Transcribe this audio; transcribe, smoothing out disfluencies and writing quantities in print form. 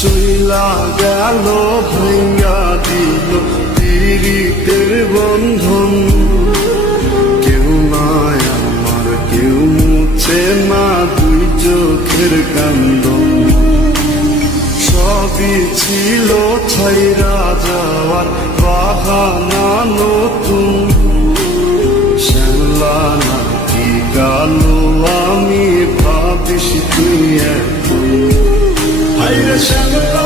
চইলা গেল ভাঙ্গা দিল পীড়িতের বন্ধন। কেউ নাই আমার, কেউ মুছে না দুই চোখের কান্দন। সবই ছিল ছাইরা যাওয়ার বাহানা নতুন। শ্যামলা নাকি কালো আমি ভাবিস তুই এখন। হায়রে শ্যামলা